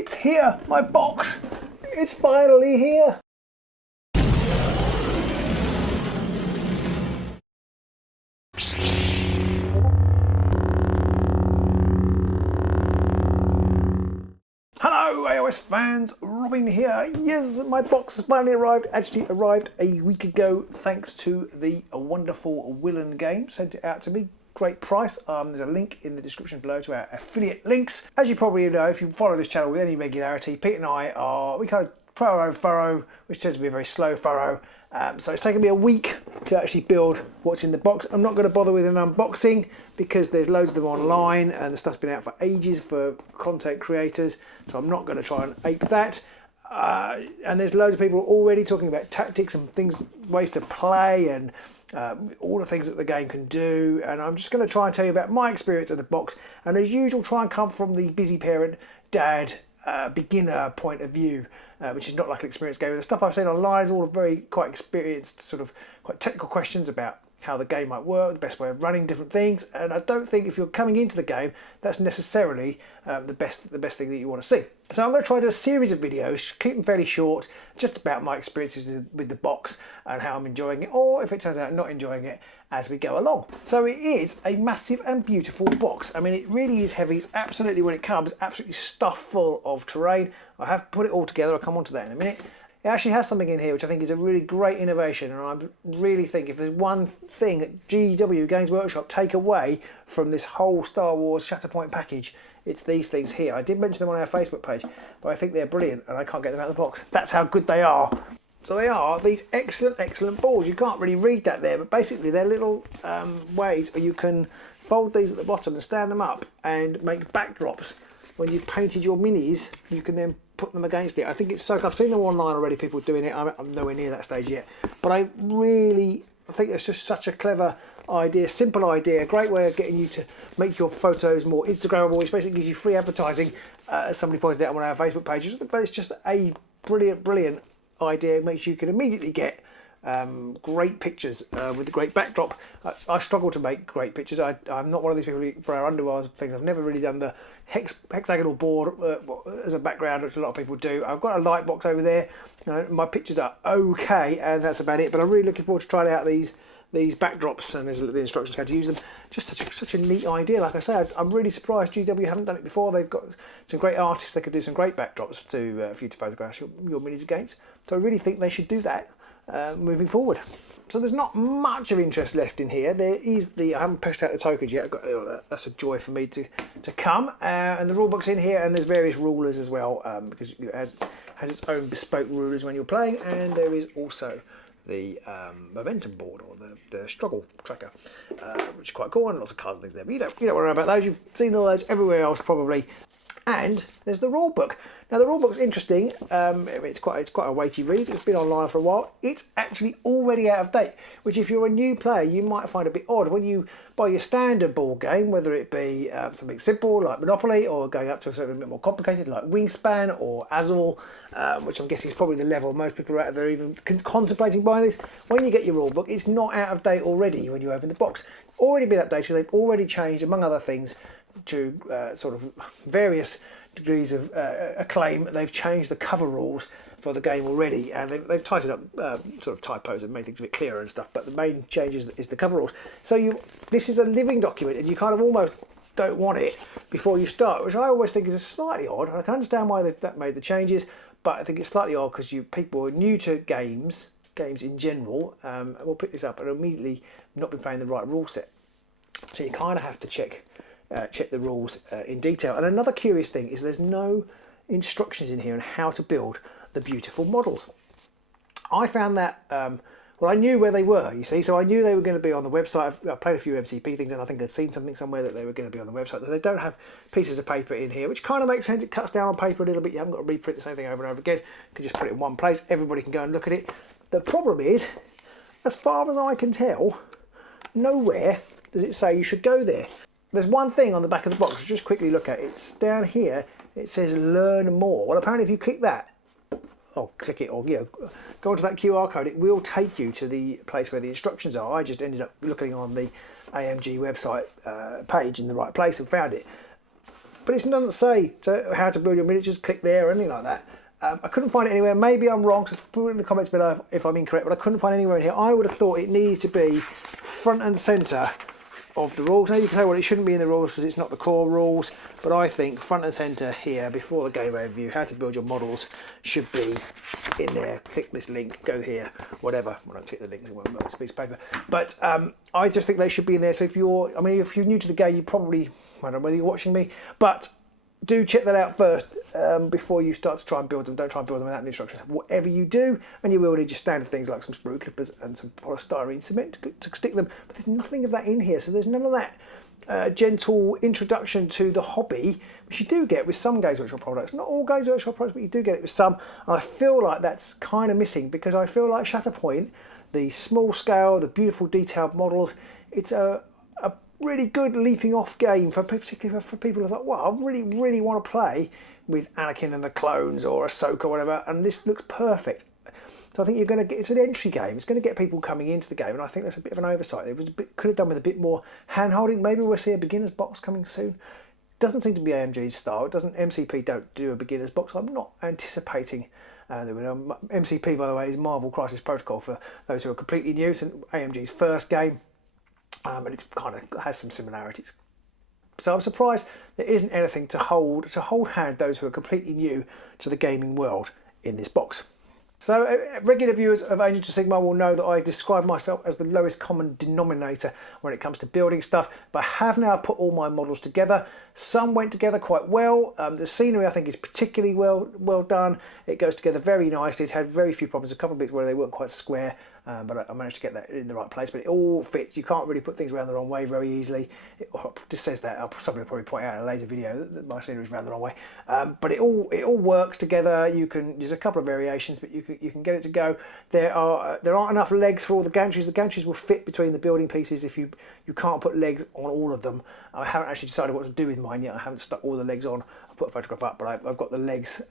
It's here, my box. It's finally here. Hello AOS fans, Robin here. Yes, my box has finally arrived. Actually arrived a week ago thanks to the wonderful Willen game. Sent it out to me. Great price. There's a link in the description below to our affiliate links. As you probably know, if you follow this channel with any regularity, Pete and I we kind of plough our own furrow, which tends to be a very slow furrow. So it's taken me a week to actually build what's in the box. I'm not going to bother with an unboxing because there's loads of them online and the stuff's been out for ages for content creators. So I'm not going to try and ape that. And there's loads of people already talking about tactics and things, ways to play and all the things that the game can do. And I'm just going to try and tell you about my experience of the box. And as usual, try and come from the busy parent, dad, beginner point of view, which is not like an experienced gamer. The stuff I've seen online is all very quite experienced, sort of quite technical questions about how the game might work, the best way of running different things, and I don't think if you're coming into the game, that's necessarily the best thing that you want to see. So I'm going to try to do a series of videos, keep them fairly short, just about my experiences with the box and how I'm enjoying it, or if it turns out not enjoying it as we go along. So it is a massive and beautiful box. I mean, it really is heavy. It's absolutely, when it comes, absolutely stuffed full of terrain. I have put it all together. I'll come on to that in a minute. It actually has something in here which I think is a really great innovation, and I really think if there's one thing that GW, Games Workshop, take away from this whole Star Wars Shatterpoint package, it's these things here. I did mention them on our Facebook page, but I think they're brilliant and I can't get them out of the box. That's how good they are. So they are these excellent balls. You can't really read that there, but basically they're little ways where you can fold these at the bottom and stand them up and make backdrops. When you've painted your minis, you can then put them against it. I think it's so, I've seen them online already, people doing it. I'm nowhere near that stage yet, but I think it's just such a clever idea, simple idea, a great way of getting you to make your photos more Instagrammable, which basically gives you free advertising, as somebody pointed out on our Facebook pages. But it's just a brilliant idea. It makes you can immediately get great pictures with a great backdrop. I struggle to make great pictures. I'm not one of these people who, for our underworlds things, I've never really done the hexagonal board as a background, which a lot of people do. I've got a light box over there. My pictures are okay, and that's about it. But I'm really looking forward to trying out these backdrops, and there's the instructions how to use them. Just such a neat idea. Like I say, I'm really surprised GW haven't done it before. They've got some great artists that could do some great backdrops for you to photograph your minis against. So I really think they should do that moving forward. So there's not much of interest left in here. There is I haven't pushed out the tokens yet. That's a joy for me to come. And the rule book's in here, and there's various rulers as well, because it has its own bespoke rulers when you're playing, and there is also the momentum board, or the struggle tracker, which is quite cool, and lots of cards and things there. But you don't worry about those. You've seen all those everywhere else probably. And there's the rule book. Now the rule book's interesting. It's quite a weighty read. It's been online for a while. It's actually already out of date, which if you're a new player you might find a bit odd. When you buy your standard board game, whether it be something simple like Monopoly, or going up to something a bit more complicated like Wingspan or Azul, which I'm guessing is probably the level most people are at, they're even contemplating buying this. When you get your rule book, it's not out of date already when you open the box. Already been updated. They've already changed, among other things, to sort of various degrees of acclaim. They've changed the cover rules for the game already, and they've tightened up sort of typos and made things a bit clearer and stuff, but the main change is the cover rules. So this is a living document, and you kind of almost don't want it before you start, which I always think is slightly odd. I can understand why they've made the changes, but I think it's slightly odd because people are new to games in general, will pick this up and immediately not be playing the right rule set. So you kind of have to check the rules in detail. And another curious thing is there's no instructions in here on how to build the beautiful models. I found that, well, I knew where they were, you see, so I knew they were going to be on the website. I've played a few MCP things, and I think I'd seen something somewhere that they were going to be on the website. They don't have pieces of paper in here, which kind of makes sense. It cuts down on paper a little bit. You haven't got to reprint the same thing over and over again. You can just put it in one place. Everybody can go and look at it. The problem is, as far as I can tell, nowhere does it say you should go there. There's one thing on the back of the box, just quickly look at it. It's down here, it says learn more. Well, apparently if you click that, or click it, or go onto that QR code, it will take you to the place where the instructions are. I just ended up looking on the AMG website page in the right place and found it. but it doesn't say how to build your miniatures, click there or anything like that. I couldn't find it anywhere. Maybe I'm wrong, so put it in the comments below if I'm incorrect, but I couldn't find anywhere in here. I would have thought it needed to be front and centre of the rules. Now you can say, well, it shouldn't be in the rules because it's not the core rules, but I think front and centre here before the game overview, how to build your models should be in there. Click this link, go here, whatever. Well, don't click the links, it won't move, it's a piece of paper. But I just think they should be in there. So if you're new to the game, you probably, I don't know whether you're watching me, but do check that out first before you start to try and build them. Don't try and build them without the instructions. Whatever you do, and you will need just standard things like some sprue clippers and some polystyrene cement to stick them. But there's nothing of that in here, so there's none of that gentle introduction to the hobby, which you do get with some Games Workshop products. Not all Games Workshop products, but you do get it with some. And I feel like that's kind of missing because I feel like Shatterpoint, the small scale, the beautiful detailed models, it's a really good leaping off game particularly for people who thought, well, I really want to play with Anakin and the clones or Ahsoka or whatever, and this looks perfect. So I think you're going to get, it's an entry game, it's going to get people coming into the game, and I think that's a bit of an oversight. It was could have done with a bit more hand holding. Maybe we'll see a beginner's box coming soon. Doesn't seem to be AMG's style. It doesn't. MCP don't do a beginner's box. I'm not anticipating MCP, by the way, is Marvel Crisis Protocol for those who are completely new. It's AMG's first game. And it kind of has some similarities. So I'm surprised there isn't anything to hold hand those who are completely new to the gaming world in this box. So regular viewers of Angel to Sigma will know that I describe myself as the lowest common denominator when it comes to building stuff, but I have now put all my models together. Some went together quite well. The scenery I think is particularly well done. It goes together very nicely. It had very few problems. A couple of bits where they weren't quite square, but I managed to get that in the right place. But it all fits. You can't really put things around the wrong way very easily. It just says that. Somebody will probably point out in a later video that my scenery is around the wrong way. But it all works together. There's a couple of variations, but you can get it to go. There aren't enough legs for all the gantries. The gantries will fit between the building pieces if you can't put legs on all of them. I haven't actually decided what to do with mine yet. I haven't stuck all the legs on. I'll put a photograph up, but I've got the legs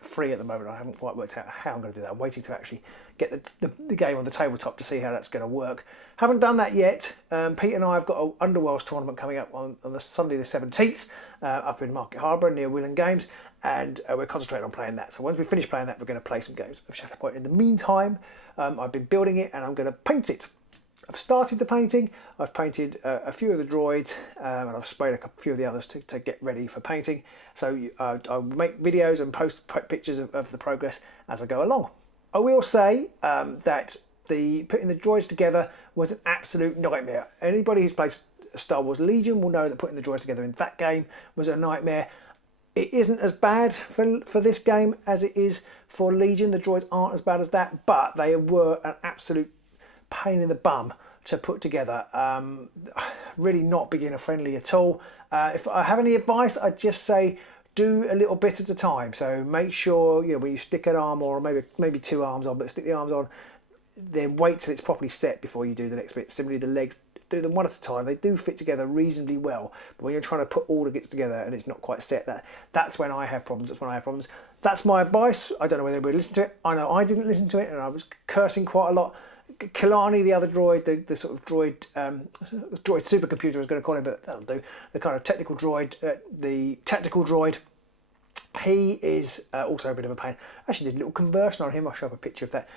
free at the moment. I haven't quite worked out how I'm going to do that. I'm waiting to actually get the game on the tabletop to see how that's going to work. Haven't done that yet. Pete and I have got an Underworlds tournament coming up on the Sunday the 17th up in Market Harbour near Willen Games, and we're concentrating on playing that. So once we finish playing that, we're going to play some games of Shatterpoint. In the meantime, I've been building it and I'm going to paint it. I've started the painting. I've painted a few of the droids and I've sprayed a few of the others to get ready for painting. So I'll make videos and post pictures of the progress as I go along. I will say that putting the droids together was an absolute nightmare. Anybody who's played Star Wars Legion will know that putting the droids together in that game was a nightmare. It isn't as bad for this game as it is for Legion. The droids aren't as bad as that, but they were an absolute pain in the bum to put together. Really not beginner friendly at all. If I have any advice, I'd just say do a little bit at a time. So make sure when you stick an arm or maybe two arms on, but stick the arms on, then wait till it's properly set before you do the next bit. Similarly, the legs, do them one at a time. They do fit together reasonably well, but when you're trying to put all the bits together and it's not quite set, that's when I have problems. That's my advice. I don't know whether anybody listened to it. I know I didn't listen to it, and I was cursing quite a lot. Kilani, the other droid, the sort of droid supercomputer I was going to call him, but that'll do. The kind of technical droid, the tactical droid. He is also a bit of a pain. I actually did a little conversion on him. I'll show up a picture of that,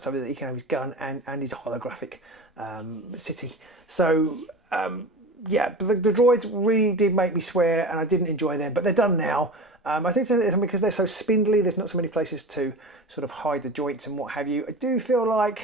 so that he can have his gun and his holographic city. So yeah, the droids really did make me swear, and I didn't enjoy them, but they're done now. I think it's because they're so spindly, there's not so many places to sort of hide the joints and what have you. I do feel like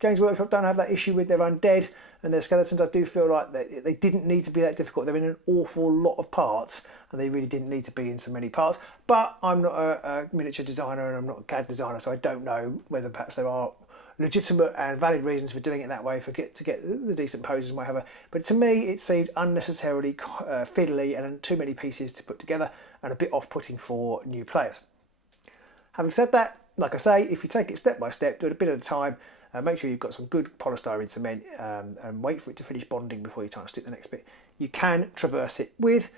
Games Workshop don't have that issue with their undead and their skeletons. I do feel like they didn't need to be that difficult. They're in an awful lot of parts, and they really didn't need to be in so many parts. But I'm not a miniature designer and I'm not a CAD designer, so I don't know whether perhaps there are legitimate and valid reasons for doing it that way to get the decent poses and whatever. But to me, it seemed unnecessarily fiddly and too many pieces to put together and a bit off-putting for new players. Having said that, like I say, if you take it step by step, do it a bit at a time, make sure you've got some good polystyrene cement and wait for it to finish bonding before you try and stick the next bit. You can traverse it with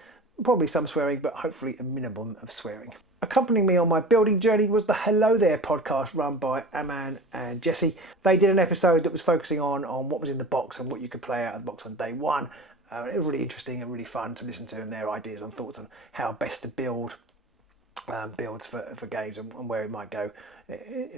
probably some swearing, but hopefully a minimum of swearing. Accompanying me on my building journey was the Hello There podcast run by Aman and Jesse. They did an episode that was focusing on what was in the box and what you could play out of the box on day one. It was really interesting and really fun to listen to, and their ideas and thoughts on how best to build builds for games and where it might go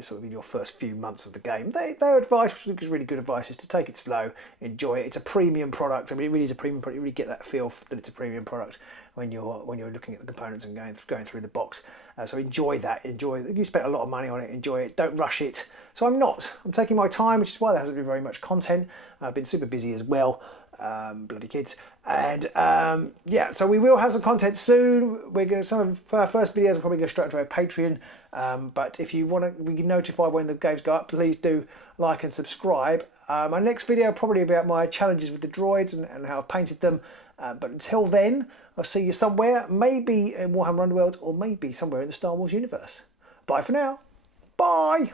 sort of in your first few months of the game. Their advice, which I think is really good advice, is to take it slow, enjoy it. It's a premium product. I mean, it really is a premium product. You really get that feel that it's a premium product when you're looking at the components and going through the box. So enjoy that. Enjoy. If you spent a lot of money on it, enjoy it. Don't rush it. So I'm not. I'm taking my time, which is why there hasn't been very much content. I've been super busy as well. Bloody kids. And yeah, so we will have some content soon. We're going to, some of our first videos will probably go straight to our Patreon. But if you want to be notified when the games go up, please do like and subscribe. My next video probably about my challenges with the droids and how I've painted them. But until then, I'll see you somewhere, maybe in Warhammer Underworld or maybe somewhere in the Star Wars universe. Bye for now. Bye.